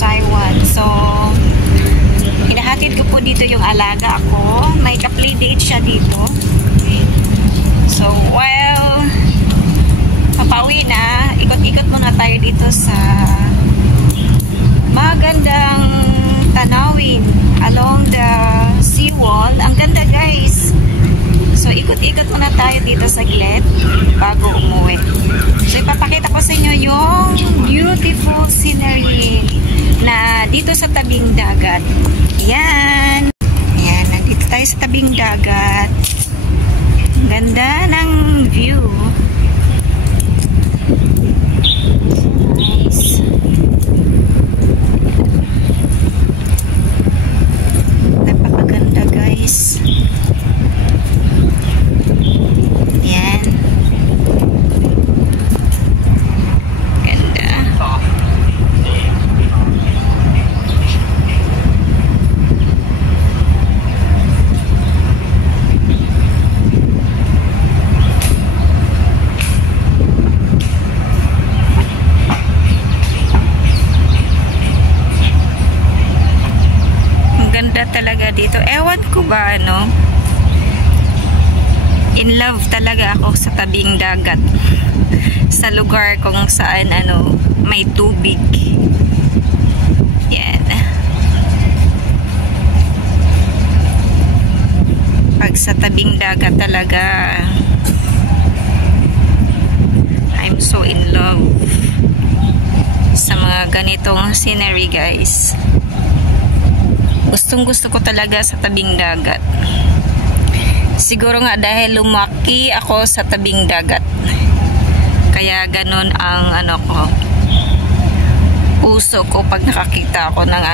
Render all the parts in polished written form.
Saiwan. So, hinahatid ko po dito yung alaga ko. May ka-play date siya dito. So, while papauwi na, ikot-ikot muna tayo dito sa magandang tanawin along the seawall. Ang ganda, guys. So, ikot-ikot muna tayo dito saglit bago umuwi. So, ipapakita ko sa inyo yung beautiful scenery na dito sa tabing dagat. Yan. Yan, nandito tayo sa tabing dagat. Ang ganda ng view. Nice. Napakaganda, guys. Yan. Ganda. Ang ganda talaga dito. Ewan ko ba, ano? In love talaga ako sa tabing dagat. Sa lugar kung saan may tubig. Yan. Pag sa tabing dagat talaga, I'm so in love sa mga ganitong scenery, guys. Gustong gusto ko talaga sa tabing dagat. Siguro nga dahil lumaki ako sa tabing dagat. Kaya ganun ang puso ko pag nakakita ako ng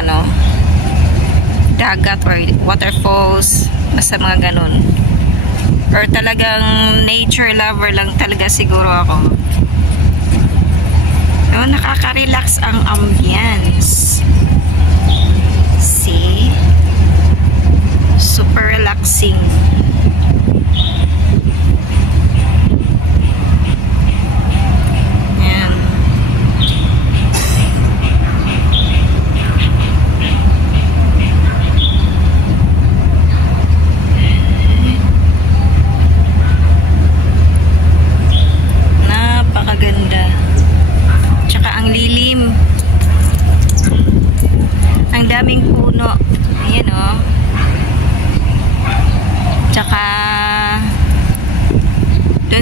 dagat or waterfalls, basta mga ganun. Or talagang nature lover lang talaga siguro ako. So, nakaka-relax ang ambience. See? Super relaxing.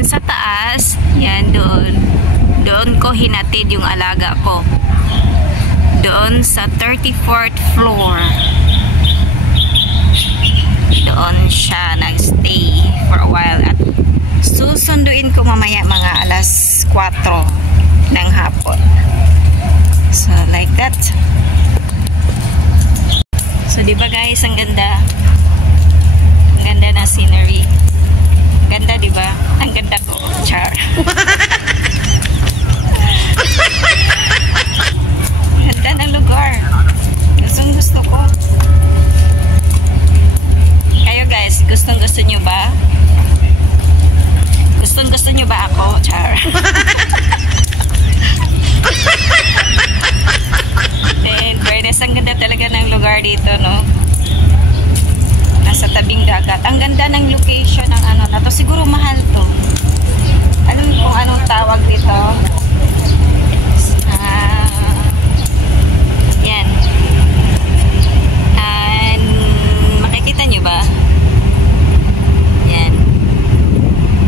Sa taas, yan doon ko hinatid yung alaga ko. Doon sa 34th floor. Doon siya nagstay for a while at susunduin ko mamaya mga alas 4 ng hapon. So, like that. So, diba guys, ang ganda. Ang ganda na scenery. Ganda, di ba? Ang ganda ko. Char. Ganda ng lugar. Gusto ko. Kayo guys, gustong-gusto nyo ba? Gustong-gusto nyo ba ako? Char. Then, fairness, ang ganda talaga ng lugar dito, no? Nasa tabing dagat. Ang ganda ng location ng na to. Siguro mahal to. Alam mo kung anong tawag dito? Yan. And makikita nyo ba? Yan.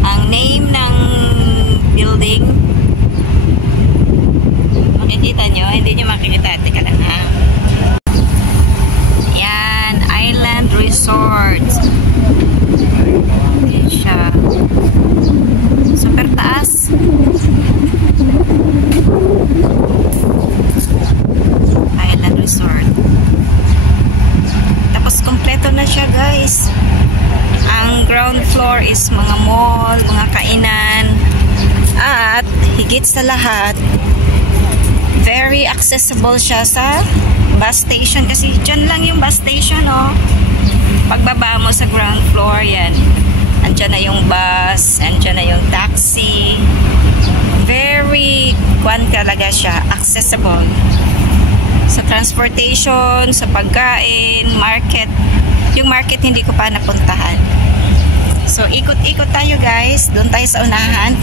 Ang name ng building. Makikita nyo? Hindi nyo makikita. Teka lang ha. Yan. Island Resort. Yan siya. Super taas. Island Resort. Tapos kompleto na siya, guys. Ang ground floor is mga mall, mga kainan. At higit sa lahat, very accessible siya sa bus station. Kasi dyan lang yung bus station, oh. Pagbaba mo sa ground floor, yan. Andyan na yung bus, andyan na yung taxi. Very, talaga siya, accessible. Sa transportation, sa pagkain, market. Yung market hindi ko pa napuntahan. So, ikot-ikot tayo guys. Doon tayo sa unahan.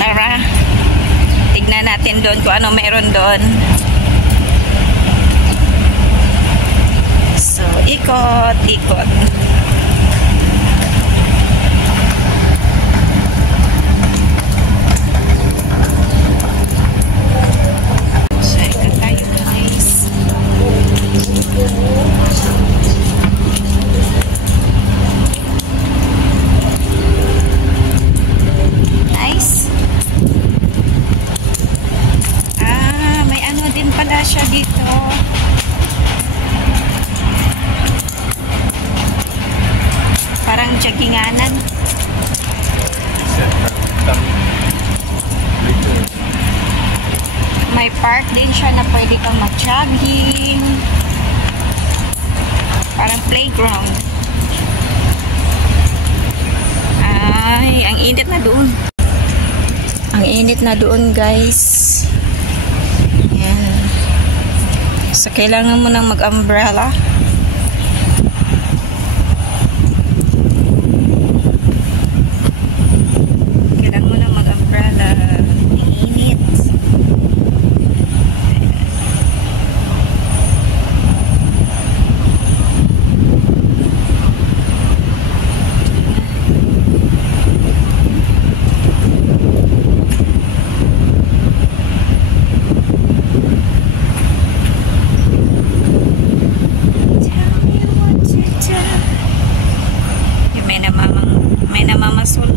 Tara. Tignan natin doon kung ano meron doon. So, ikot-ikot. So, ikot tayo guys. Nice. May ano din pala siya dito. Parang jogginganan. May park din siya na pwede kang mag-jogging. Parang playground. Ay, ang init na doon. Ang init na doon, guys. Yan. So, kailangan mo nang mag-umbrella. Kailangan mo nang mag-umbrella. Ang init. May namamasol.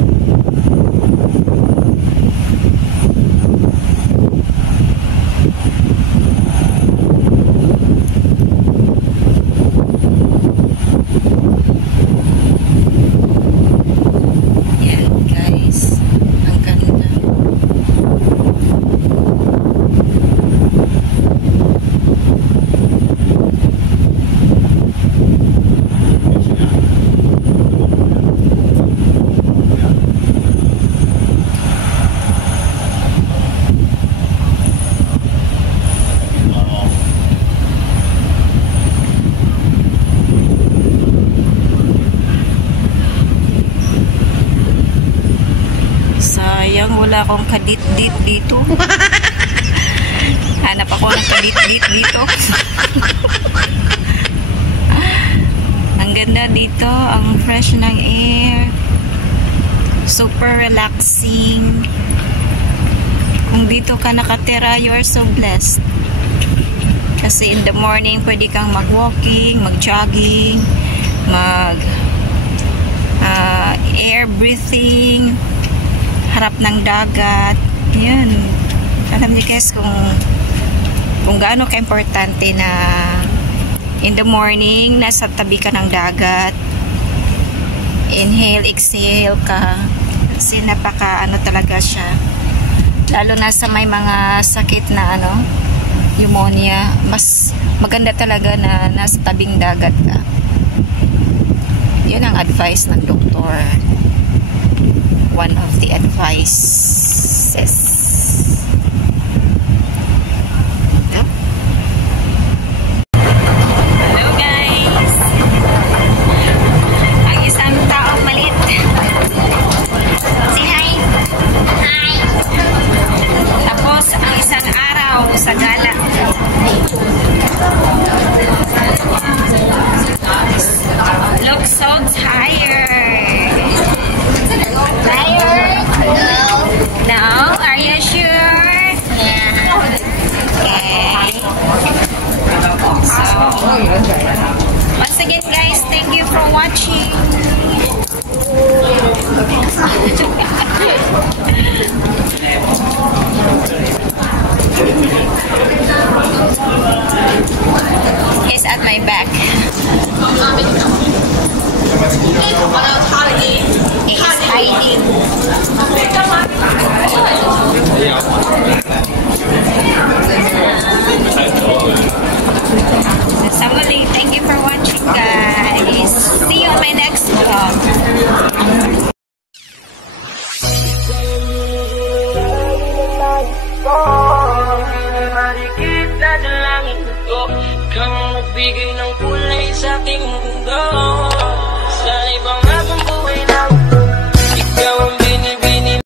Yan guys, ang ganda. Sayang, wala akong kadit-dit dito. Hanap ako ng kadit-dit dito. Ang ganda dito, ang fresh ng air. Super relaxing. Kung dito ka nakatira, you are so blessed. Kasi in the morning, pwede kang mag-walking, mag-jogging, air breathing, harap ng dagat. Yan. Alam niyo guys kung gaano ka-importante na in the morning, nasa tabi ka ng dagat. Inhale, exhale ka. Kasi napaka ano talaga siya. Lalo na sa may mga sakit na pneumonia, mas maganda talaga na nasa tabing dagat ka. Yun ang advice ng doktor. One of the advices. Hello guys! Ang isang taong maliit. Say hi! Hi! Tapos ang isang araw sa gala. Look so tired. Tired? No. Ikaw ang nagbigay ng kulay sa aking mundo.